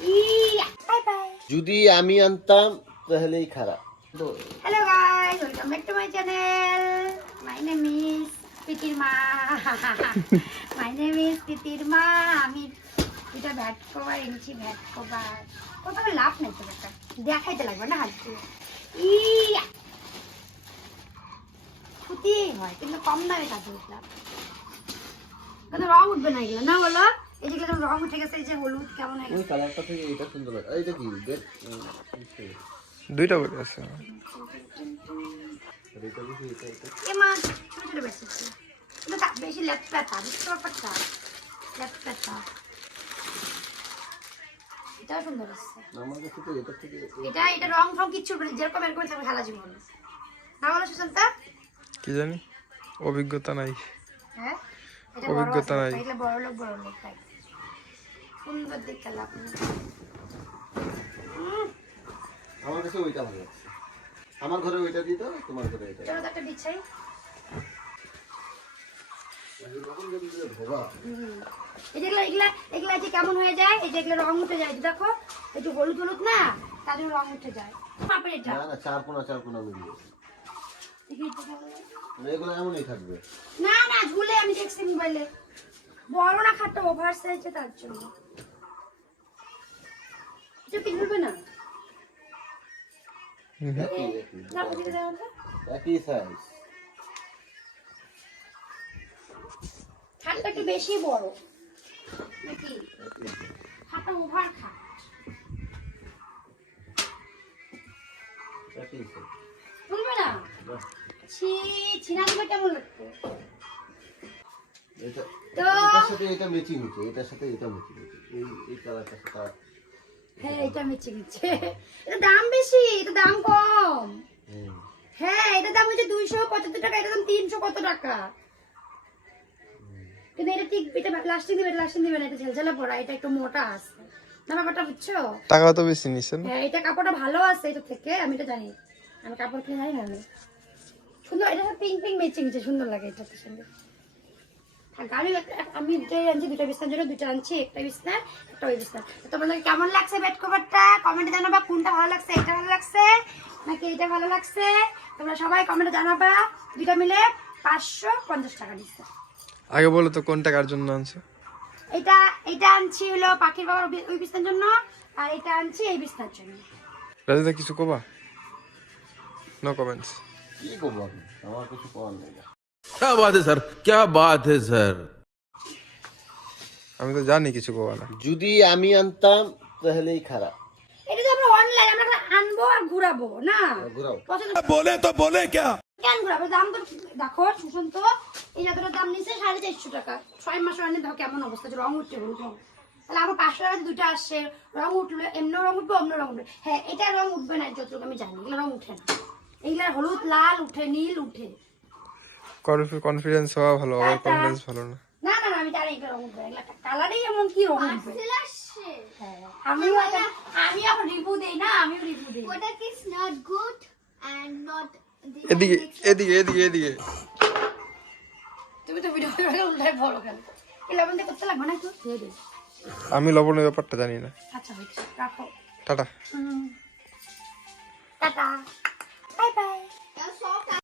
Bye bye. যদি আমি আনতাম তাহলেই খারাপ। Hello guys, welcome back to my channel. My name is প্রীতির মা। মাই নেম ইজ প্রীতির মা। আমি এটা ভ্যাট কভার এনেছি, ভ্যাট কভার। কোথাও লাভ নাই তো, একটা দেখাইতে লাগবে না হাত দিয়ে। ক্ষতি হয় কিন্তু কম দামে কাজে উঠলাম, কিন্তু রং উঠবে না এগুলো, না বলো? এই যেগুলো রং উঠে গেছে, এই যে হলুদ কেমন হয়ে গেছে। কালারটা থেকে এটা সুন্দর লাগে। এইটা কি দুইটা বই আছে। এমা ছোট ছোট বেশি কিন্তু বেশি লেফট ব্যথা, বুঝতে ব্যাপারটা? লেফট ব্যথা এটাও সুন্দর আসছে। আমার কাছে তো এটা থেকে এটা রং ফং কিচ্ছু উঠবে না, যেরকম এরকম থাকবে সারা জীবন। না বলো সুশান্তা? কি জানি, অভিজ্ঞতা নাই। হ্যাঁ, এটা অভিজ্ঞতা নাই। এটা বড় লোক তাই সুন্দর দেখতে লাভ না। আমার কাছে ওইটা ভালো লাগছে। আমার ঘরে ওইটা দিয়ে দাও, তোমার ঘরে এটা। চলো তো একটা বিছাই। এই যেগুলা এগুলা এগুলা যে কেমন হয়ে যায়, এই যে এগুলো রং উঠে যায়, দেখো এই যে হলুদ হলুদ না, তার জন্য রং উঠে যায়। মাপের এটা না না, চারকোনা মিলিয়ে এগুলো এমনই থাকবে। না না, ঝুলে আমি দেখছি মোবাইলে। বড় না খাটটা ওভার সাইজে, তার জন্য এটা কি ঝুলবে না? না ওদিকে দাও তো। একই সাইজ। খাটটা কি বেশি বড় নাকি? খাটটা ওভার খাট। একই সাইজ। ঝুলবে না? ছিনা দিবে কেমন লাগতো? এটা তো এটার সাথে এটা ম্যাচিং হচ্ছে, এটার সাথে এটা ম্যাচিং হচ্ছে। এই কালারটা সাথে। হ্যাঁ, এটা মিছে মিছে। এটা দাম বেশি, এটা দাম কম। হ্যাঁ, এটা দাম হচ্ছে 275 টাকা, এটা দাম 300 কত টাকা। কিন্তু এটা ঠিক, এটা লাস্টিং দিবে না, এটা ঝালঝালা পড়া, এটা একটু মোটা আছে না, ব্যাপারটা বুঝছো? টাকা তো বেশি নিছেন। হ্যাঁ, এটা কাপড়টা ভালো আছে এটা থেকে, আমি এটা জানি। আমি কাপড় কিনে জানি না আমি। সুন্দর, এটা পিঙ্ক ম্যাচিং হচ্ছে, সুন্দর লাগে এটার সঙ্গে। আমি দুটাই আনছি, দুটা বিছনার জন্য দুটা আনছি, একটা বিছনা একটা ওই বিছনা। তোমাদের কেমন লাগছে বেড কভারটা কমেন্টে জানাবা। কোনটা ভালো লাগছে, এটা ভালো লাগছে নাকি এটা ভালো লাগছে? তোমরা সবাই কমেন্টে জানাবা। দুটো মিলে 550 টাকা দিচ্ছে। আগে বলো তো কোন টাকার জন্য আনছো? এটা আনছি হলো পাখির বাবার ওই বিছনার জন্য, আর এটা আনছি এই বিছনার জন্য। রাজিদা কিছু কবা? No comments. কি করবো আমি? আমার কিছু করার নেই। क्या बात है सर, क्या बात है सर। আমি তো জানি কিছু কবা না। যদি আমি আনতাম তাহলেই খারাপ। এটা তো আমরা অনলাইন আমরা আনবো আর ঘুরাবো না। ঘুরাও। পছন্দ बोले तो बोले क्या। কেন ঘুরাবো? দাম তো দেখো সুশান্ত, এই যতটা দাম নিচ্ছে 450 টাকা। 6 মাস রান্নে দেখো কেমন অবস্থা, যে রং উঠছে হলুদ রং। তাহলে আমার 500 টাকা দুটো আসছে, রং উঠলো, এমনি রং উঠবে অন্য রং উঠবে। হ্যাঁ, এটা রং উঠবে না, যতটুকু আমি জানি এগুলো রং উঠে না। এগুলা হলুদ লাল উঠে, নীল উঠে। কনফিডেন্স হওয়া ভালো, আবার কনফিডেন্স ভালো না। না না না, আমি জানি এগুলো রং উঠবে, এগুলা কালারেই এমন কি রং উঠবে। হ্যাঁ, আমি এখন রিভিউ দেই না, আমিও রিভিউ দেই। Product is not good and not the এদিকে এদিকে এদিকে এদিকে। তুমি তো ভিডিও করে উল্টায় বড় কেন? এই লবণ দিয়ে করতে লাগবে না, একটু দিয়ে দে। আমি লবণের ব্যাপারটা জানি না। আচ্ছা হয়েছে, রাখো। টাটা। Tata, bye bye.